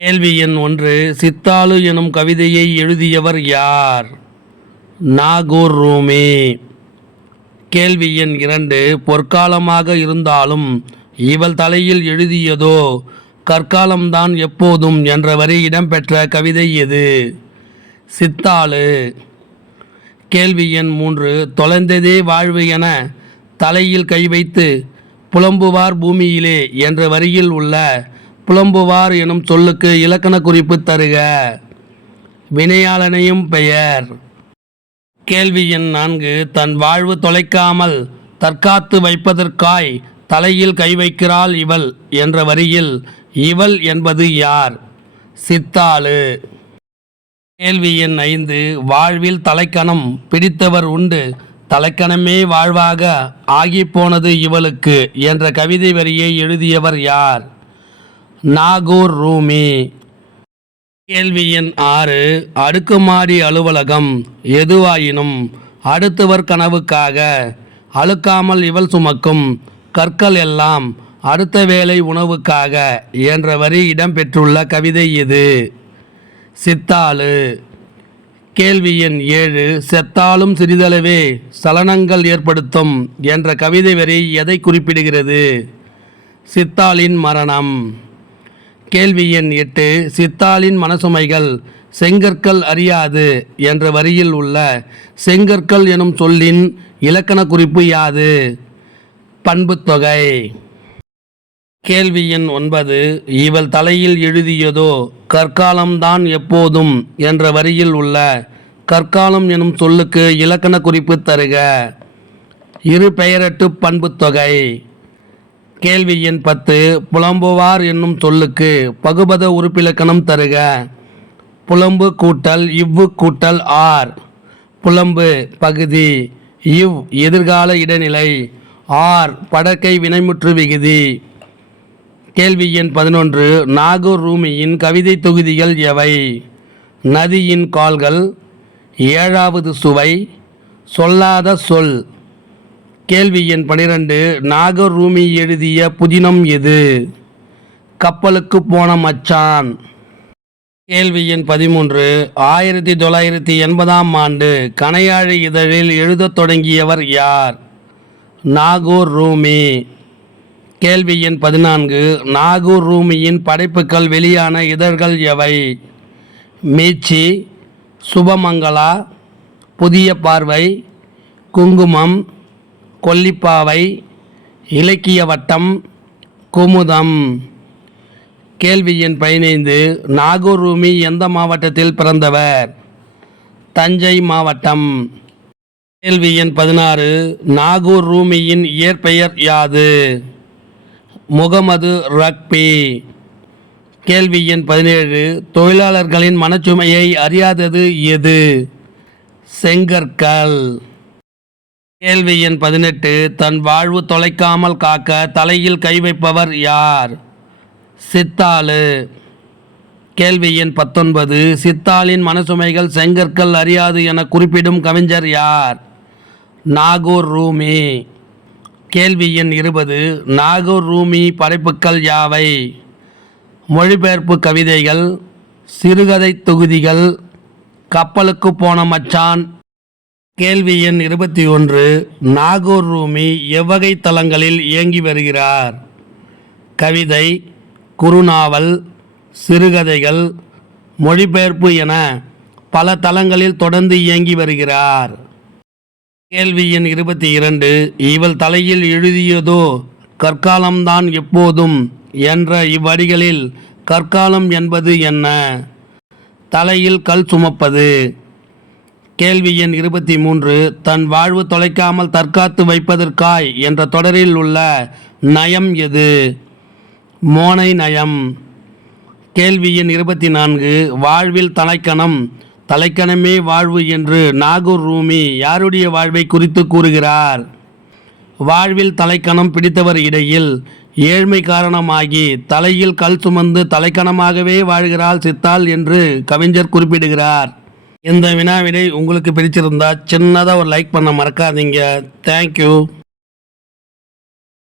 கேள்வி எண் 1. சித்தாளு எனும் கவிதையை எழுதியவர் யார்? நாகூர் ரூமி. கேள்வி எண் 2. பொற்காலமாக இருந்தாலும் இவள் தலையில் எழுதியதோ கற்காலம்தான் எப்போதும் என்ற வரி இடம்பெற்ற கவிதை எது? சித்தாளு. கேள்வி எண் 3. தொலைந்ததே வாழ்வு என தலையில் கை வைத்து புலம்புவார் பூமியிலே என்ற வரியில் உள்ள புலம்புவார் எனும் சொல்லுக்கு இலக்கண குறிப்பு தருக. வினையாளனையும் பெயர். கேள்வி எண் 4. தன் வாழ்வு தொலைக்காமல் தற்காத்து வைப்பதற்காய் தலையில் கை வைக்கிறாள் இவள் என்ற வரியில் இவள் என்பது யார்? சித்தாளு. கேள்வி எண் 5. வாழ்வில் தலைக்கணம் பிடித்தவர் உண்டு, தலைக்கணமே வாழ்வாக ஆகிப்போனது இவளுக்கு என்ற கவிதை வரியை எழுதியவர் யார்? நாகூர் ரூமி. கேள்வி எண் 6. அடுக்குமாடி அலுவலகம் எதுவாயினும் அடுத்தவர் கனவுக்காக அழுக்காமல் இவள் சுமக்கும் கற்கள் எல்லாம் அடுத்த வேளை உணவுக்காக என்ற வரி இடம்பெற்றுள்ள கவிதை எது? சித்தாளு. கேள்வி எண் 7. செத்தாலும் சிறிதளவே சலனங்கள் ஏற்படுத்தும் என்ற கவிதை வரி எதை குறிப்பிடுகிறது? சித்தாளின் மரணம். கேள்வி எண் 8. சித்தாளின் மனசுமைகள் செங்கற்கள் அறியாது என்ற வரியில் உள்ள செங்கற்கள் எனும் சொல்லின் இலக்கண குறிப்பு யாது? பண்புத்தொகை. கேள்வி எண் 9. இவள் தலையில் எழுதியதோ கற்காலம்தான் எப்போதும் என்ற வரியில் உள்ள கற்காலம் எனும் சொல்லுக்கு இலக்கண குறிப்பு தருக. இரு பெயரட்டு பண்புத்தொகை. கேள்வி எண் 10. புலம்புவார் என்னும் சொல்லுக்கு பகுபத உறுப்பிலக்கணம் தருக. புலம்பு கூட்டல் இவ்வு கூட்டல் ஆர். புலம்பு பகுதி, இவ் எதிர்கால இடைநிலை, ஆர் படற்கை வினைமுற்று விகுதி. கேள்வி எண் 11. நாகூர் ரூமியின் கவிதை தொகுதிகள் எவை? நதியின் கால்கள், ஏழாவது சுவை, சொல்லாத சொல். கேள்வி எண் 12. நாகூர் ரூமி எழுதிய புதினம் எது? கப்பலுக்கு போன மச்சான். கேள்வி எண் 13. 1980ஆம் ஆண்டு கணையாழி இதழில் எழுதத் தொடங்கியவர் யார்? நாகூர் ரூமி. கேள்வி எண் 14. நாகூர் ரூமியின் படைப்புகள் வெளியான இதழ்கள் எவை? மீச்சி, சுபமங்களா, புதிய பார்வை, குங்குமம், கொல்லிப்பாவை, இலக்கிய வட்டம், குமுதம். கேள்வி எண் 15. நாகூர் ரூமி எந்த மாவட்டத்தில் பிறந்தவர்? தஞ்சை மாவட்டம். கேள்வி எண் 16. நாகூர் ரூமியின் இயற்பெயர் யாது? முகமது ரக்பி. கேள்வி எண் 17. தொழிலாளர்களின் மனச்சுமையை அறியாதது எது? செங்கற்கள். கேள்வி எண் 18. தன் வாழ்வு தொலைக்காமல் காக்க தலையில் கை வைப்பவர் யார்? சித்தாளு. கேள்வி எண் 19. சித்தாளின் மனசுமைகள் செங்கற்கள் அறியாது என குறிப்பிடும் கவிஞர் யார்? நாகூர் ரூமி. கேள்வி எண் 20. நாகூர் ரூமி படைப்புகள் யாவை? மொழிபெயர்ப்பு கவிதைகள், சிறுகதை தொகுதிகள், கப்பலுக்கு போன மச்சான். கேள்வி எண் 21. நாகூர் ரூமி எவ்வகை தளங்களில் இயங்கி வருகிறார்? கவிதை, குறுநாவல், சிறுகதைகள், மொழிபெயர்ப்பு என பல தளங்களில் தொடர்ந்து இயங்கி வருகிறார். கேள்வி எண் 22. இவள் தலையில் எழுதியதோ கற்காலம்தான் எப்போதும் என்ற இவ்வடிகளில் கற்காலம் என்பது என்ன? தலையில் கல் சுமப்பது. கேள்வி எண் 23. தன் வாழ்வு தொலைக்காமல் தற்காத்து வைப்பதற்காய் என்ற தொடரில் உள்ள நயம் எது? மோனை நயம். கேள்வி எண் 24. வாழ்வில் தலைக்கணம், தலைக்கணமே வாழ்வு என்று நாகூர் ரூமி யாருடைய வாழ்வை குறித்து கூறுகிறார்? வாழ்வில் தலைக்கணம் பிடித்தவர் இடையில் ஏழ்மை காரணமாகி தலையில் கல் சுமந்து தலைக்கணமாகவே வாழ்கிறாள் சித்தாள் என்று கவிஞர் குறிப்பிடுகிறார். இந்த வினாவிடை உங்களுக்கு பிடிச்சிருந்தா சின்னதாக ஒரு லைக் பண்ண மறக்காதீங்க. தேங்க்யூ.